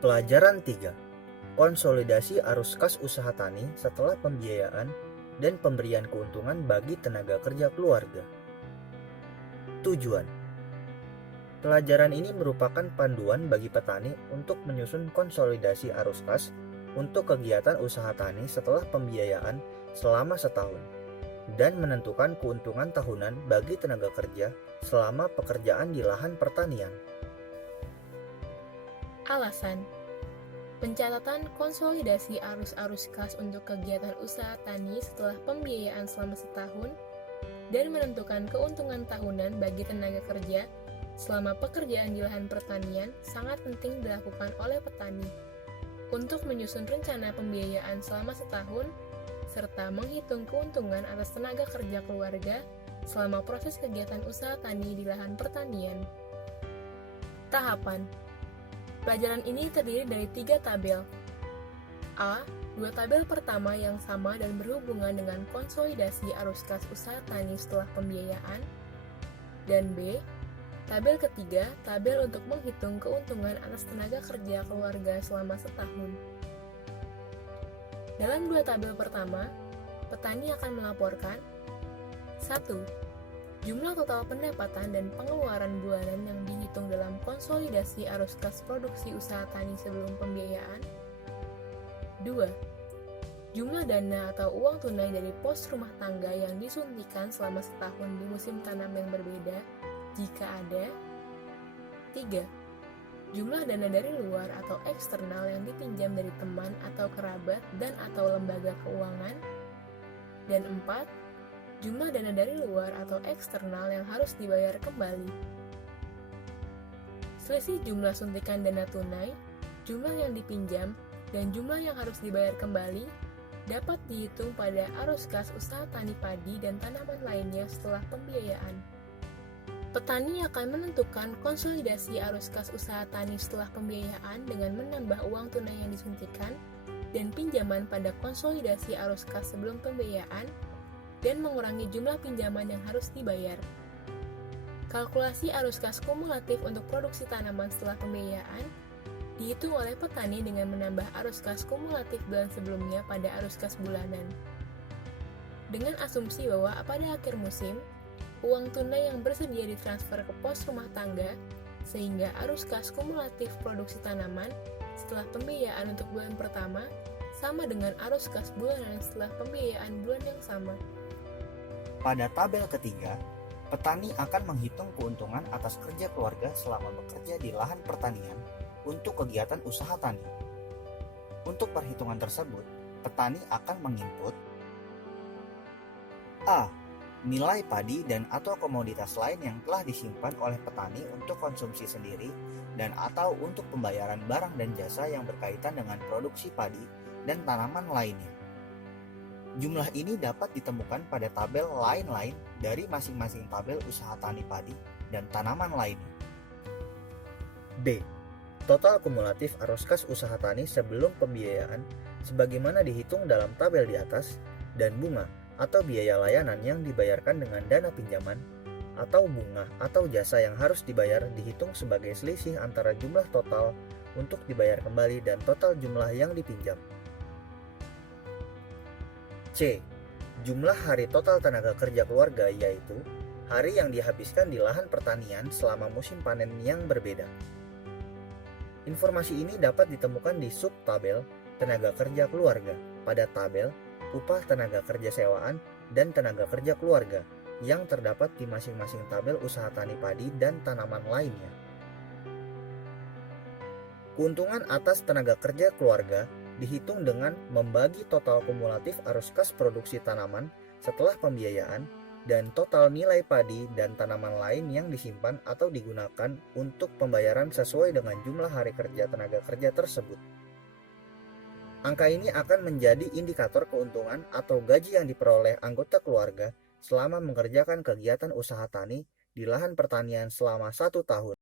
Pelajaran 3. Konsolidasi arus kas usaha tani setelah pembiayaan dan pemberian keuntungan bagi tenaga kerja keluarga. Tujuan. Pelajaran ini merupakan panduan bagi petani untuk menyusun konsolidasi arus kas untuk kegiatan usaha tani setelah pembiayaan selama setahun dan menentukan keuntungan tahunan bagi tenaga kerja selama pekerjaan di lahan pertanian. Alasan: pencatatan konsolidasi arus kas untuk kegiatan usaha tani setelah pembiayaan selama setahun dan menentukan keuntungan tahunan bagi tenaga kerja selama pekerjaan di lahan pertanian sangat penting dilakukan oleh petani untuk menyusun rencana pembiayaan selama setahun serta menghitung keuntungan atas tenaga kerja keluarga selama proses kegiatan usaha tani di lahan pertanian. Tahapan. Pelajaran ini terdiri dari 3 tabel. A. 2 tabel pertama yang sama dan berhubungan dengan konsolidasi arus kas usaha tani setelah pembiayaan. Dan B. Tabel ketiga, tabel untuk menghitung keuntungan atas tenaga kerja keluarga selama setahun. Dalam 2 tabel pertama, petani akan melaporkan 1. Jumlah total pendapatan dan pengeluaran bulanan yang dihitung dalam konsolidasi arus kas produksi usaha tani sebelum pembiayaan. 2. Jumlah dana atau uang tunai dari pos rumah tangga yang disuntikan selama setahun di musim tanam yang berbeda, jika ada. 3. Jumlah dana dari luar atau eksternal yang dipinjam dari teman atau kerabat dan atau lembaga keuangan. Dan 4. Jumlah dana dari luar atau eksternal yang harus dibayar kembali. Selisih jumlah suntikan dana tunai, jumlah yang dipinjam, dan jumlah yang harus dibayar kembali dapat dihitung pada arus kas usaha tani padi dan tanaman lainnya setelah pembiayaan. Petani akan menentukan konsolidasi arus kas usaha tani setelah pembiayaan dengan menambah uang tunai yang disuntikan dan pinjaman pada konsolidasi arus kas sebelum pembiayaan dan mengurangi jumlah pinjaman yang harus dibayar. Kalkulasi arus kas kumulatif untuk produksi tanaman setelah pembiayaan dihitung oleh petani dengan menambah arus kas kumulatif bulan sebelumnya pada arus kas bulanan. Dengan asumsi bahwa pada akhir musim, uang tunai yang bersedia ditransfer ke pos rumah tangga, sehingga arus kas kumulatif produksi tanaman setelah pembiayaan untuk bulan pertama sama dengan arus kas bulanan setelah pembiayaan bulan yang sama. Pada tabel ketiga, petani akan menghitung keuntungan atas kerja keluarga selama bekerja di lahan pertanian untuk kegiatan usaha tani. Untuk perhitungan tersebut, petani akan menginput A. Nilai padi dan atau komoditas lain yang telah disimpan oleh petani untuk konsumsi sendiri dan atau untuk pembayaran barang dan jasa yang berkaitan dengan produksi padi dan tanaman lainnya. Jumlah ini dapat ditemukan pada tabel lain-lain dari masing-masing tabel usaha tani padi dan tanaman lainnya. B. Total kumulatif arus kas usaha tani sebelum pembiayaan sebagaimana dihitung dalam tabel di atas dan bunga atau biaya layanan yang dibayarkan dengan dana pinjaman atau bunga atau jasa yang harus dibayar dihitung sebagai selisih antara jumlah total untuk dibayar kembali dan total jumlah yang dipinjam. C. Jumlah hari total tenaga kerja keluarga yaitu hari yang dihabiskan di lahan pertanian selama musim panen yang berbeda. Informasi ini dapat ditemukan di subtabel tenaga kerja keluarga pada tabel upah tenaga kerja sewaan dan tenaga kerja keluarga yang terdapat di masing-masing tabel usaha tani padi dan tanaman lainnya. Keuntungan atas tenaga kerja keluarga dihitung dengan membagi total kumulatif arus kas produksi tanaman setelah pembiayaan dan total nilai padi dan tanaman lain yang disimpan atau digunakan untuk pembayaran sesuai dengan jumlah hari kerja tenaga kerja tersebut. Angka ini akan menjadi indikator keuntungan atau gaji yang diperoleh anggota keluarga selama mengerjakan kegiatan usaha tani di lahan pertanian selama 1 tahun.